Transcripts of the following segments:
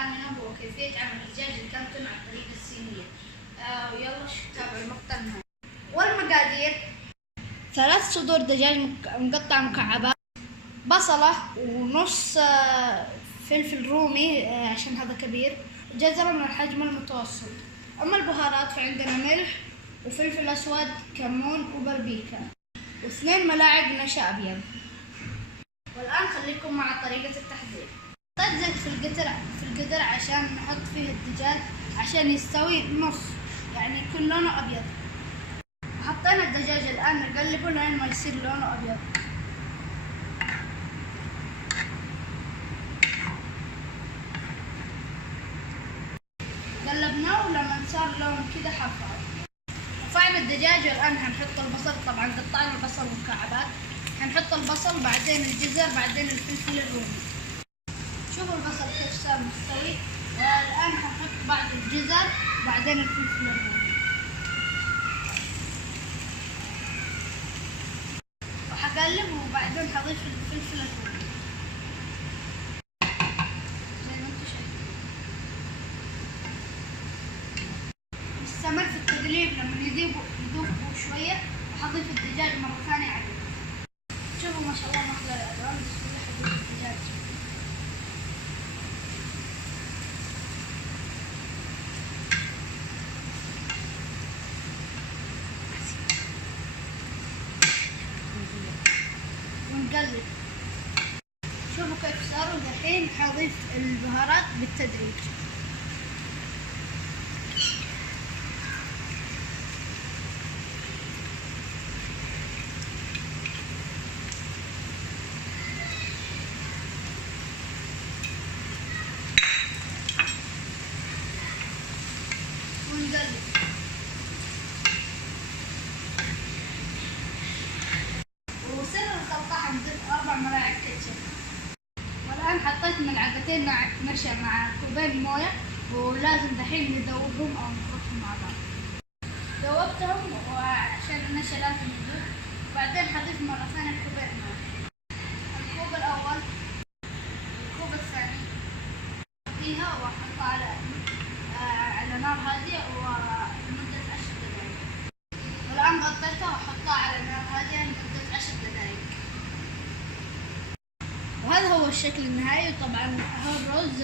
آمنة وكيفية عمل دجاج الكانتون على الطريقة الصينية. ويلا تابعوا المقطع النهائي. والمقادير: 3 صدور دجاج مقطع مكعبات، بصلة ونص فلفل رومي عشان هذا كبير، جزرة من الحجم المتوسط. أما البهارات فعندنا ملح وفلفل أسود، كمون وبربيكا، و2 ملاعق نشا أبيض. والآن خليكم مع طريقة التحضير. حطيت زيت في القدر عشان نحط فيه الدجاج عشان يستوي نص، يعني يكون لونه أبيض. حطينا الدجاج الآن نقلبه لين ما يصير لونه أبيض. قلبناه ولما صار لون كده حمر. رفعنا الدجاج والآن هنحط البصل. طبعا قطعنا البصل مكعبات. هنحط البصل، بعدين الجزر، بعدين الفلفل الرومي. شوفوا البصل كيف صار مستوي. والآن هنحط بعد الجزر بعدين الفلفل الرومي، وحقلب وبعدين هضيف الفلفل الرومي زي ما انتم شايفين. نستمر في التقليب لما يذوب شوية، وحضيف الدجاج مرة ثانية عليه. شوفوا ما شاء الله ما أحلى الألوان. بسم الله حضيف الدجاج. ونقلب. شوفوا كيف صاروا. الحين حضيف البهارات بالتدريج. ونقلب. وسر الخلطة حنضيف 4 ملاعق كاتشب. والآن حطيت ملعقتين نشا مع كوبين موية، ولازم دحين ندوبهم أو نخلطهم مع بعض. دوبتهم وعشان النشا لازم يذوب. بعدين حضيف مرة ثانية كوبين موية. الكوب الأول، الكوب الثاني فيها وأحطها على نار هادية ولمدة 10 دقائق. والآن غطيتها وأحطها على نار هادية لمدة 10 دقائق. وهذا هو الشكل النهائي. طبعا هو الرز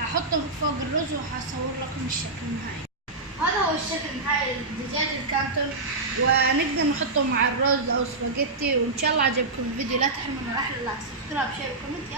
هحطه فوق الرز وهصور لكم الشكل النهائي. هذا هو الشكل النهائي للدجاج الكانتون، ونقدر نحطه مع الرز أو سباجيتي. وإن شاء الله عجبكم الفيديو. لا تحرموا من أحلى لايك، سبسكرايب، شير وكومنت.